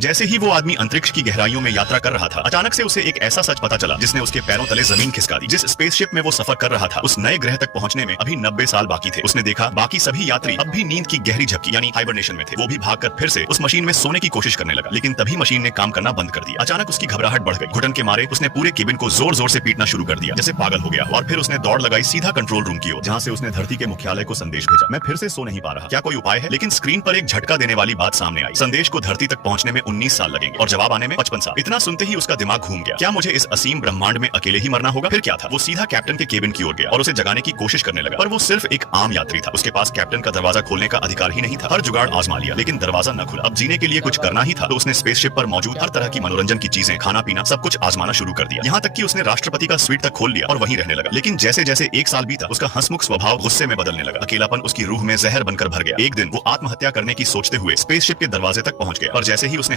जैसे ही वो आदमी अंतरिक्ष की गहराइयों में यात्रा कर रहा था, अचानक से उसे एक ऐसा सच पता चला जिसने उसके पैरों तले जमीन खिसका दी। जिस स्पेसशिप में वो सफर कर रहा था, उस नए ग्रह तक पहुंचने में अभी 90 साल बाकी थे। उसने देखा बाकी सभी यात्री अब भी नींद की गहरी झपकी यानी हाइबरनेशन में थे। वो भी भागकर फिर से उस मशीन में सोने की कोशिश करने लगा, लेकिन तभी मशीन ने काम करना बंद कर दिया। अचानक उसकी घबराहट बढ़ गई। घुटन के मारे उसने पूरे केबिन को जोर जोर से पीटना शुरू कर दिया, जैसे पागल हो गया। और फिर उसने दौड़ लगाई सीधा कंट्रोल रूम की ओर, जहां से उसने धरती के मुख्यालय को संदेश भेजा, मैं फिर से सो नहीं पा रहा, क्या कोई उपाय है? लेकिन स्क्रीन पर एक झटका देने वाली बात सामने आई। संदेश को धरती तक पहुंचने में 19 साल लगेंगे और जवाब आने में 55 साल। इतना सुनते ही उसका दिमाग घूम गया। क्या मुझे इस असीम ब्रह्मांड में अकेले ही मरना होगा? फिर क्या था? वो सीधा कैप्टन के केबिन की ओर गया और उसे जगाने की कोशिश करने लगा, पर वो सिर्फ एक आम यात्री था। उसके पास कैप्टन का दरवाजा खोलने का अधिकार ही नहीं था। हर जुगाड़ आजमा लिया, लेकिन दरवाजा न खुला। अब जीने के लिए कुछ करना ही था, तो उसने स्पेसशिप पर मौजूद हर तरह की मनोरंजन की चीजें, खाना पीना, सब कुछ आजमाना शुरू कर दिया। यहाँ तक कि उसने राष्ट्रपति का स्वीट तक खोल लिया और वहीं रहने लगा। लेकिन जैसे जैसे एक साल बीता, उसका हंसमुख स्वभाव गुस्से में बदलने लगा। अकेलापन उसकी रूह में जहर बनकर भर गया। एक दिन वो आत्महत्या करने की सोचते हुए स्पेसशिप के दरवाजे तक पहुंच गया, और जैसे ही उसने